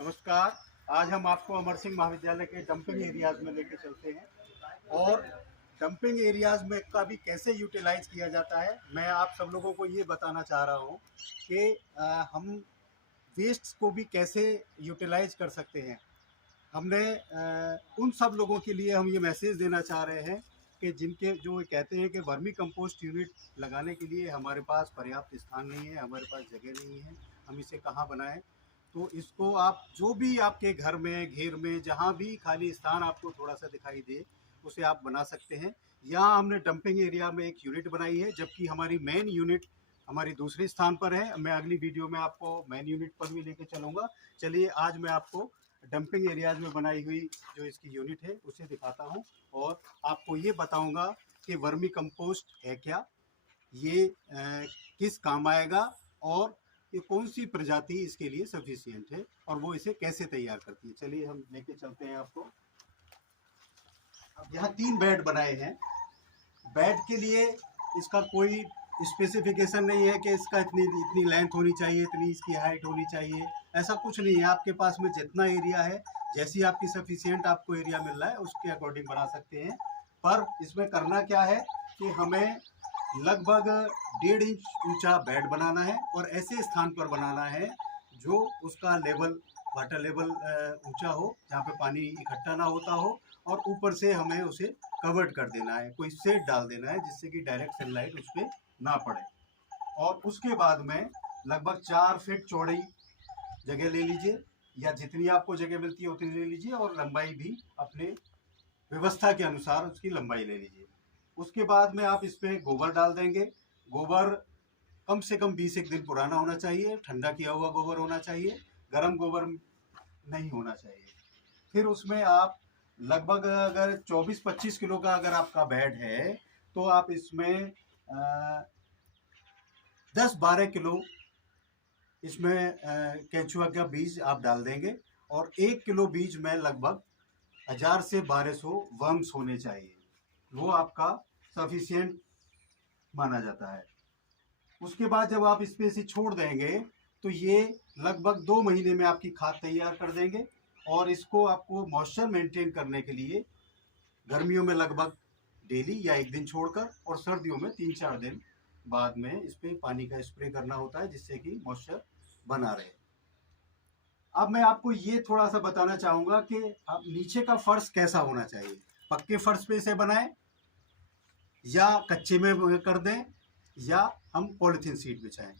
नमस्कार। आज हम आपको अमर सिंह महाविद्यालय के डंपिंग एरियाज में लेके चलते हैं और डंपिंग एरियाज में का भी कैसे यूटिलाइज किया जाता है। मैं आप सब लोगों को ये बताना चाह रहा हूँ कि हम वेस्ट को भी कैसे यूटिलाइज कर सकते हैं। हमने उन सब लोगों के लिए हम ये मैसेज देना चाह रहे हैं कि जिनके जो कहते हैं कि वर्मी कंपोस्ट यूनिट लगाने के लिए हमारे पास पर्याप्त स्थान नहीं है, हमारे पास जगह नहीं है, हम इसे कहाँ बनाएं। तो इसको आप जो भी आपके घर में, घेर में, जहाँ भी खाली स्थान आपको थोड़ा सा दिखाई दे, उसे आप बना सकते हैं। यहाँ हमने डंपिंग एरिया में एक यूनिट बनाई है, जबकि हमारी मेन यूनिट हमारी दूसरे स्थान पर है। मैं अगली वीडियो में आपको मेन यूनिट पर भी लेके चलूँगा। चलिए आज मैं आपको डंपिंग एरियाज में बनाई हुई जो इसकी यूनिट है उसे दिखाता हूँ और आपको ये बताऊँगा कि वर्मी कंपोस्ट है क्या, ये किस काम आएगा और ये कौन सी प्रजाति इसके लिए सफिशिएंट है और वो इसे कैसे तैयार करती है। चलिए हम लेके चलते हैं आपको। अब यहाँ 3 बेड बनाए हैं। बेड के लिए इसका कोई स्पेसिफिकेशन नहीं है कि इसका इतनी लेंथ होनी चाहिए, इतनी इसकी हाइट होनी चाहिए, ऐसा कुछ नहीं है। आपके पास में जितना एरिया है, जैसी आपकी सफिशिएंट आपको एरिया मिल रहा है उसके अकॉर्डिंग बना सकते हैं। पर इसमें करना क्या है कि हमें लगभग 1.5 इंच ऊंचा बेड बनाना है और ऐसे स्थान पर बनाना है जो उसका लेवल, वाटर लेवल ऊंचा हो, जहाँ पे पानी इकट्ठा ना होता हो, और ऊपर से हमें उसे कवर्ड कर देना है, कोई शेड डाल देना है जिससे कि डायरेक्ट सनलाइट उस पर ना पड़े। और उसके बाद में लगभग 4 फीट चौड़ी जगह ले लीजिए, या जितनी आपको जगह मिलती है उतनी ले लीजिए, और लंबाई भी अपने व्यवस्था के अनुसार उसकी लंबाई ले लीजिए। उसके बाद में आप इस पर गोबर डाल देंगे। गोबर कम से कम 20 एक दिन पुराना होना चाहिए, ठंडा किया हुआ गोबर होना चाहिए, गर्म गोबर नहीं होना चाहिए। फिर उसमें आप लगभग अगर 24-25 किलो का अगर आपका बेड है तो आप इसमें 10-12 किलो इसमें केंचुआ का बीज आप डाल देंगे, और 1 किलो बीज में लगभग 1000 से 1200 वर्म्स होने चाहिए। वो आपका सफिशिएंट माना जाता है। उसके बाद जब आप इस पे इसे छोड़ देंगे तो ये लगभग 2 महीने में आपकी खाद तैयार कर देंगे। और इसको आपको मॉइस्चर मेंटेन करने के लिए गर्मियों में लगभग डेली या 1 दिन छोड़कर, और सर्दियों में 3-4 दिन बाद में इस पे पानी का स्प्रे करना होता है जिससे कि मॉइस्चर बना रहे। अब मैं आपको ये थोड़ा सा बताना चाहूँगा कि आप नीचे का फर्श कैसा होना चाहिए। पक्के फर्श पे इसे बनाएं या कच्चे में कर दें, या हम पॉलीथीन शीट बिछाएं।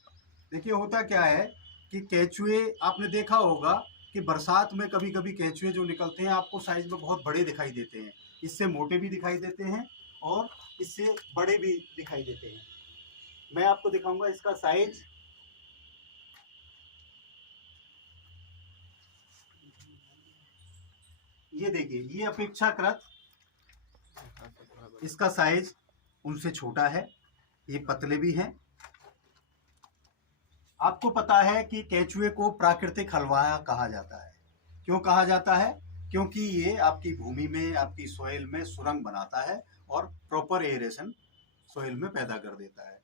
देखिए होता क्या है कि केंचुए, आपने देखा होगा कि बरसात में कभी कभी केंचुए जो निकलते हैं आपको साइज में बहुत बड़े दिखाई देते हैं। इससे मोटे भी दिखाई देते हैं और इससे बड़े भी दिखाई देते हैं। मैं आपको दिखाऊंगा इसका साइज। ये देखिए, ये अपेक्षाकृत इसका साइज उनसे छोटा है, ये पतले भी हैं। आपको पता है कि केंचुए को प्राकृतिक हलवाया कहा जाता है। क्यों कहा जाता है? क्योंकि ये आपकी भूमि में, आपकी सॉइल में सुरंग बनाता है और प्रॉपर एरेशन सॉइल में पैदा कर देता है।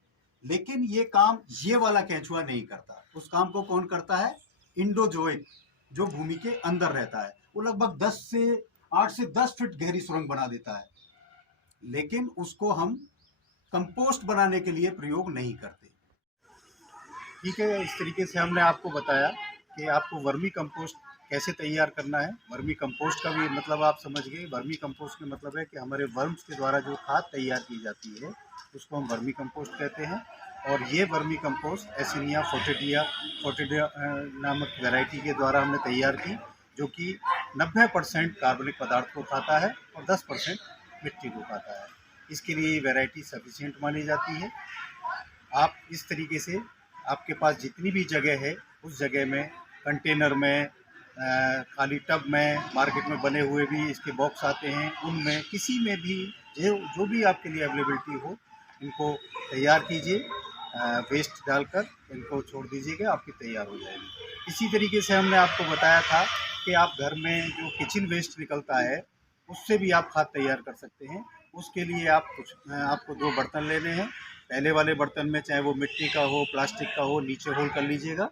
लेकिन ये काम ये वाला केंचुआ नहीं करता। उस काम को कौन करता है? इंडोजोइक, जो भूमि के अंदर रहता है। वो लगभग 8 से 10 फीट गहरी सुरंग बना देता है, लेकिन उसको हम कंपोस्ट बनाने के लिए प्रयोग नहीं करते। ठीक है, इस तरीके से हमने आपको बताया कि आपको वर्मी कंपोस्ट कैसे तैयार करना है। वर्मी कंपोस्ट का भी मतलब आप समझ गए। वर्मी कंपोस्ट का मतलब है कि हमारे वर्म्स के द्वारा जो खाद तैयार की जाती है उसको हम वर्मी कंपोस्ट कहते हैं। और ये वर्मी कंपोस्ट एसिनिया फोर्टिडिया नामक वैरायटी के द्वारा हमने तैयार की, जो कि 90% कार्बनिक पदार्थ को खाता है और 10% मिट्टी को खाता है। इसके लिए ये वैरायटी सफिशिएंट मानी जाती है। आप इस तरीके से आपके पास जितनी भी जगह है उस जगह में, कंटेनर में, खाली टब में, मार्केट में बने हुए भी इसके बॉक्स आते हैं, उनमें किसी में भी जो भी आपके लिए अवेलेबिलिटी हो, इनको तैयार कीजिए। वेस्ट डालकर इनको छोड़ दीजिएगा, आपकी तैयार हो जाएगी। इसी तरीके से हमने आपको बताया था कि आप घर में जो किचन वेस्ट निकलता है उससे भी आप खाद तैयार कर सकते हैं। उसके लिए आपको 2 बर्तन लेने हैं। पहले वाले बर्तन में, चाहे वो मिट्टी का हो, प्लास्टिक का हो, नीचे होल कर लीजिएगा,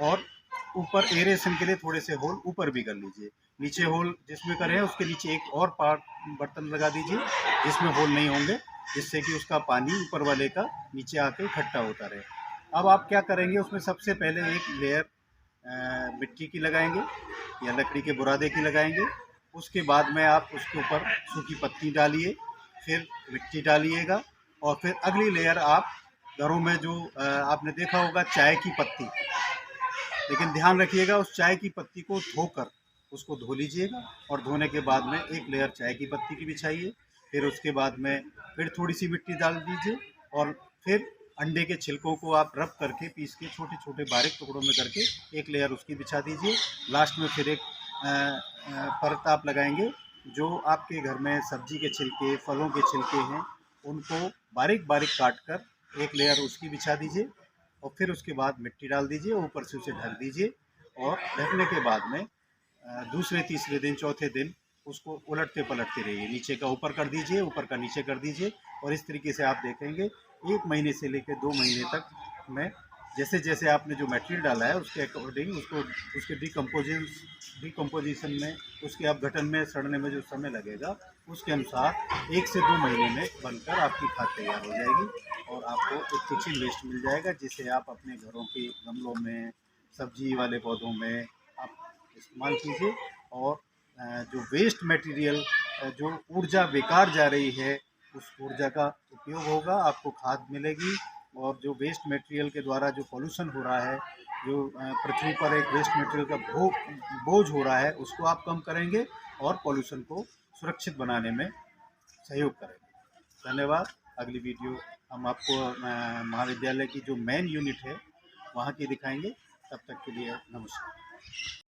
और ऊपर एरेशन के लिए थोड़े से होल ऊपर भी कर लीजिए। नीचे होल जिसमें करे हैं उसके नीचे एक और पार्ट बर्तन लगा दीजिए जिसमें होल नहीं होंगे, जिससे कि उसका पानी ऊपर वाले का नीचे आके इकट्ठा होता रहे। अब आप क्या करेंगे, उसमें सबसे पहले एक लेयर मिट्टी की लगाएंगे या लकड़ी के बुरादे की लगाएंगे। उसके बाद में आप उसके ऊपर सूखी पत्ती डालिए, फिर मिट्टी डालिएगा, और फिर अगली लेयर आप घरों में जो आपने देखा होगा चाय की पत्ती, लेकिन ध्यान रखिएगा उस चाय की पत्ती को धोकर उसको धो लीजिएगा, और धोने के बाद में एक लेयर चाय की पत्ती की बिछाइए। फिर उसके बाद में फिर थोड़ी सी मिट्टी डाल दीजिए, और फिर अंडे के छिलकों को आप रब करके पीस के छोटे छोटे बारीक टुकड़ों में करके एक लेयर उसकी बिछा दीजिए। लास्ट में फिर एक परत आप लगाएंगे जो आपके घर में सब्जी के छिलके, फलों के छिलके हैं, उनको बारीक बारीक काट कर एक लेयर उसकी बिछा दीजिए, और फिर उसके बाद मिट्टी डाल दीजिए, ऊपर से उसे ढक दीजिए। और ढकने के बाद में दूसरे तीसरे दिन चौथे दिन उसको उलटते पलटते रहिए, नीचे का ऊपर कर दीजिए, ऊपर का नीचे कर दीजिए। और इस तरीके से आप देखेंगे 1 महीने से लेकर 2 महीने तक में जैसे जैसे आपने जो मटेरियल डाला है उसके अकॉर्डिंग उसको उसके डिकम्पोजिशन में, उसके अपघटन में, सड़ने में जो समय लगेगा उसके अनुसार 1 से 2 महीने में बनकर आपकी खाद तैयार हो जाएगी, और आपको एक किचन वेस्ट मिल जाएगा जिसे आप अपने घरों के गमलों में, सब्जी वाले पौधों में आप इस्तेमाल कीजिए। और जो वेस्ट मटेरियल, जो ऊर्जा बेकार जा रही है, उस ऊर्जा का उपयोग होगा, आपको खाद मिलेगी। और जो वेस्ट मटेरियल के द्वारा जो पॉल्यूशन हो रहा है, जो पृथ्वी पर एक वेस्ट मटेरियल का बोझ हो रहा है, उसको आप कम करेंगे और पॉल्यूशन को सुरक्षित बनाने में सहयोग करेंगे। धन्यवाद। अगली वीडियो हम आपको महाविद्यालय की जो मेन यूनिट है वहाँ की दिखाएंगे। तब तक के लिए नमस्कार।